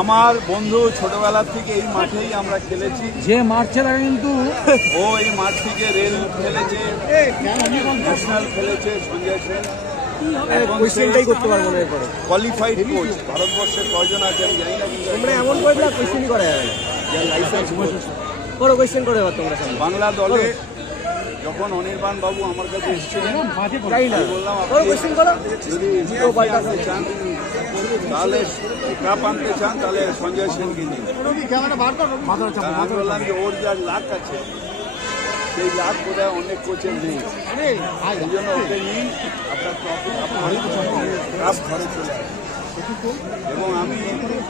আমার বন্ধু ছোটবেলা থেকে এই মাঠেই আমরা খেলেছি। যে মাঠের আগে কিন্তু ও এই মাঠ থেকে রেল খেলেছে, ন্যাশনাল খেলেছে সঞ্জয় সেন। কোয়েশ্চেনটাই করতে পারবো না। কোয়ালিফাইড কোচ ভারতবর্ষে কয়জন আছে আমি জানি না, কিন্তু তোমরা এমন করে না কোয়েশ্চেনই করা যাবে না। যার লাইসেন্স করো কোয়েশ্চেন করে এবার তোমরা বাংলা দলে যখন অনির্বাণ বাবু আমার কাছে এসেছিলেন বললাম যদি আনতে চান তাহলে কাপ আনতে চান তাহলে সঞ্জয় সেনকে নিন। আমি বললাম যে ওর যার লাখ আছে সেই লাখ বোধহয় অনেক কোচের নেই, এই জন্য ওকে নিন, আপনার কাপ ঘরে চলে আসে। এবং আমি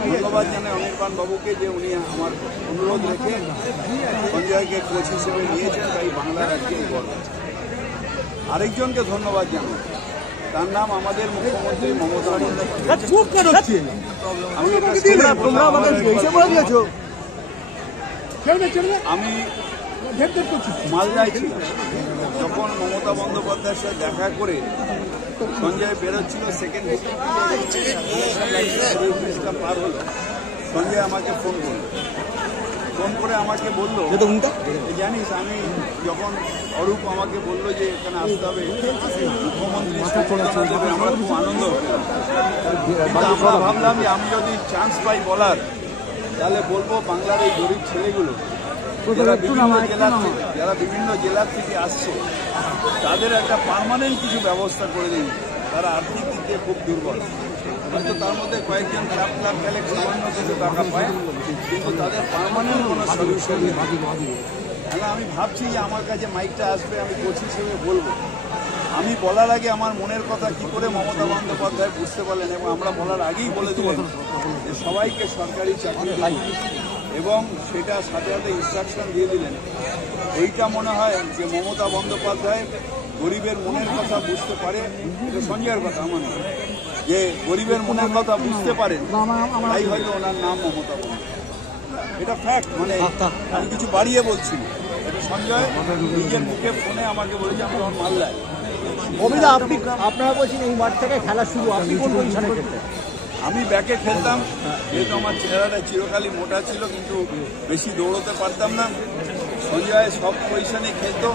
ধন্যবাদ জানাই অনির্বাণ বাবুকে যে উনি আমার অনুরোধ রেখে সঞ্জয়কে কোচ হিসেবে নিয়েছেন, তাই বাংলার আজকে গর্ব। আরেকজনকে ধন্যবাদ জানাই, তার নাম আমাদের মুখ্যমন্ত্রী মমতা বন্দ্যোপাধ্যায়। আমি মালদায় ছিলাম যখন মমতা বন্দ্যোপাধ্যায়ের সাথে দেখা করে সঞ্জয় বেরোচ্ছিল, সেকেন্ড পার হলো, সঞ্জয় আমাকে ফোন করে আমাকে বললো, জানিস আমি যখন অরূপ আমাকে বললো যে এখানে আসতে হবে মুখ্যমন্ত্রী আমরা খুব আনন্দ পেলাম। আমরা ভাবলাম যে আমি যদি চান্স পাই বলার তাহলে বলবো বাংলার এই গরিব ছেলেগুলো যারা বিভিন্ন জেলার থেকে আসছে তাদের একটা পার্মানেন্ট কিছু ব্যবস্থা করে দিন। তারা আর্থিক দিক দিয়ে খুব দুর্বল, হয়তো তার মধ্যে কয়েকজন ক্লাব খেলে সামান্য কিছু টাকা পায়, কিন্তু তাদের পার্মানেন্ট কোনো সলিউশন নেই। তাহলে আমি ভাবছি যে আমার কাছে মাইকটা আসবে, আমি কোচ হিসেবে বলবো। আমি বলার আগে আমার মনের কথা কি করে মমতা বন্দ্যোপাধ্যায় বুঝতে পারলেন, এবং আমরা বলার আগেই বলে দিলেন যে সবাইকে সরকারি চাকরি চাই, এবং সেটা সাথে সাথে ইনস্ট্রাকশন দিয়ে দিলেন। এইটা মনে হয় যে মমতা বন্দ্যোপাধ্যায় গরিবের মনের কথা বুঝতে পারে, এটা সঞ্জয়ের কথা আমার নয়, যে গরিবের মনের কথা বুঝতে পারেন, তাই হয়তো ওনার নাম মমতা বন্দ্যোপাধ্যায়। এটা ফ্যাক্ট, মানে আমি কিছু বাড়িয়ে বলছি। এটা সঞ্জয় নিজের মুখে ফোনে আমাকে বলেছে, আমি আমার মালদায়। আপনারা বলছেন এই মাঠ থেকে খেলা শুরু, আপনি কোন পজিশনে খেলতেন? আমি ব্যাকে খেলতাম, যেহেতু আমার চেহারাটা চিরকালই মোটা ছিল, কিন্তু বেশি দৌড়তে পারতাম না। সঞ্জয় সব পজিশনে খেলতো,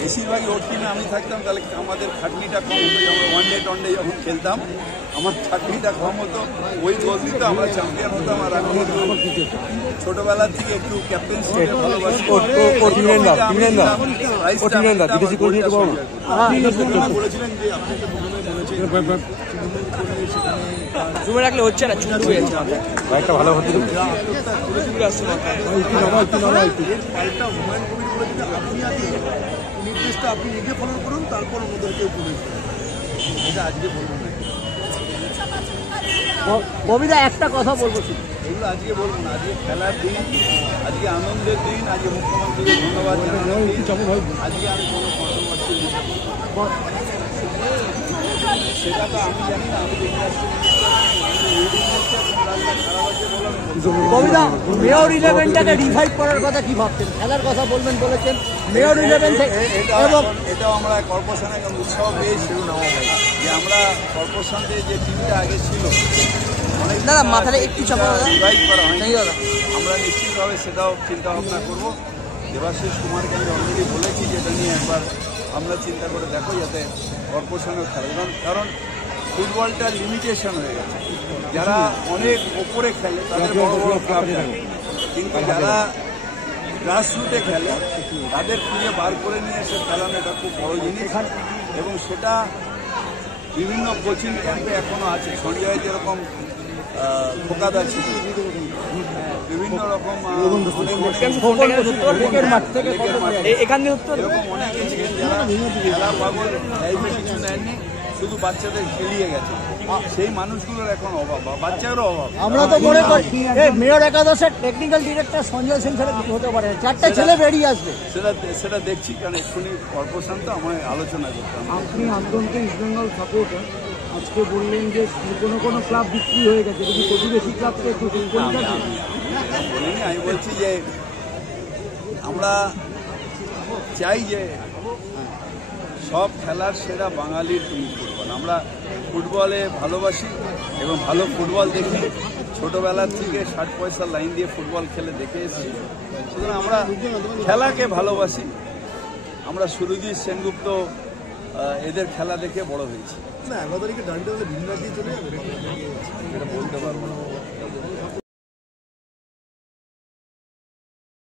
বেশিরভাগই ওর টিমে আমি থাকতাম, তাহলে আমাদের খাটনিটা কম হতো। আমরা ওয়ানডে টনডে যখন খেলতাম আমার খাটনিটা কম হতো, ওই গোল দিত, আমরা চ্যাম্পিয়ন হতাম। আর আমি ছোটবেলা থেকে একটু ক্যাপ্টেন্সি ভালোবাসি, বলেছিলেন যে আপনি রাখলে হচ্ছে না, একটা ভালো হচ্ছে নির্দেশটা আপনি নিজে ফলো করুন, তারপর ওদেরকে বলুন। এটা আজকে বলবেন না ববিদা, একটা কথা বলবো, এগুলো আজকে বলবো না। আজকে খেলার দিন, আজকে আনন্দের দিন, আজকে মুখ্যমন্ত্রীকে ধন্যবাদ জানানোর দিন। আজকে আমি কোনো কন্ট্রোভার্সি সেটা তো আমি জানি না। আমি ববিদা, মেয়র ইলেভেনটাকে রিভাইভ করার কথা কি ভাবছেন? খেলার কথা বলবেন বলেছেন, মেয়র ইলেভেন এবং এটাও আমরা কর্পোরেশনে উৎসাহ পেয়েছি যে আমরা কর্পোরেশনে যে টিমটা আগে ছিল মাথায় একটু রিভাইভ করা হয়নি, আমরা নিশ্চিতভাবে সেটাও চিন্তা ভাবনা করবো। দেবাশিস কুমারকে আমি অলরেডি বলেছি যেটা নিয়ে একবার আমরা চিন্তা করে দেখো যাতে কর্পোরেশনেও খেলে, কারণ ফুটবলটা লিমিটেশন হয়ে গেছে। যারা অনেক ওপরে খেলে তাদের বড় বড় ক্লাব থাকে, কিন্তু যারা গ্রাসরুটে খেলে তাদের খুঁজে বার করে নিয়ে এসে খেলানো এটা খুব বড় জিনিস, এবং সেটা বিভিন্ন কোচিং ক্যাম্পে এখনো আছে। সঞ্জয় যেরকম খোকাদা ছিল, বিভিন্ন রকম এরকম অনেকে ছিলেন যারা খেলা পাগল, কিছু নেননি, শুধু বাচ্চাদের খেলিয়ে গেছে। সেই মানুষগুলোর এখন অভাব, বাচ্চারও অভাব। আমরা তো মনে করি মেয়র একাদশের টেকনিক্যাল ডিরেক্টর সঞ্জয় সেন ছাড়া কিছু হতে পারে, চারটা ছেলে বেরিয়ে আসবে। সেটা দেখছি, কারণ এক্ষুনি কর্পোরেশন তো আমায় আলোচনা করতাম। আপনি আন্দোলনকে ইস্ট বেঙ্গল সাপোর্টার, আজকে বললেন যে কোনো ক্লাব বিক্রি হয়ে গেছে, কিন্তু প্রতিবেশী ক্লাবকে বলিনি। আমি বলছি যে আমরা চাই যে সব খেলার সেরা বাঙালির তুমি ফুটবল। আমরা আমরা ফুটবলে ভালোবাসি এবং ভালো ফুটবল দেখি, ছোটোবেলার থেকে 60 পয়সার লাইন দিয়ে ফুটবল খেলে দেখে এসেছি। সুতরাং আমরা খেলাকে ভালোবাসি। আমরা সুরজিৎ সেনগুপ্ত এদের খেলা দেখে বড় হয়েছি। না 11 তারিখে ডান্ডে ভিন্ন রাজ্যে চলে যাবে।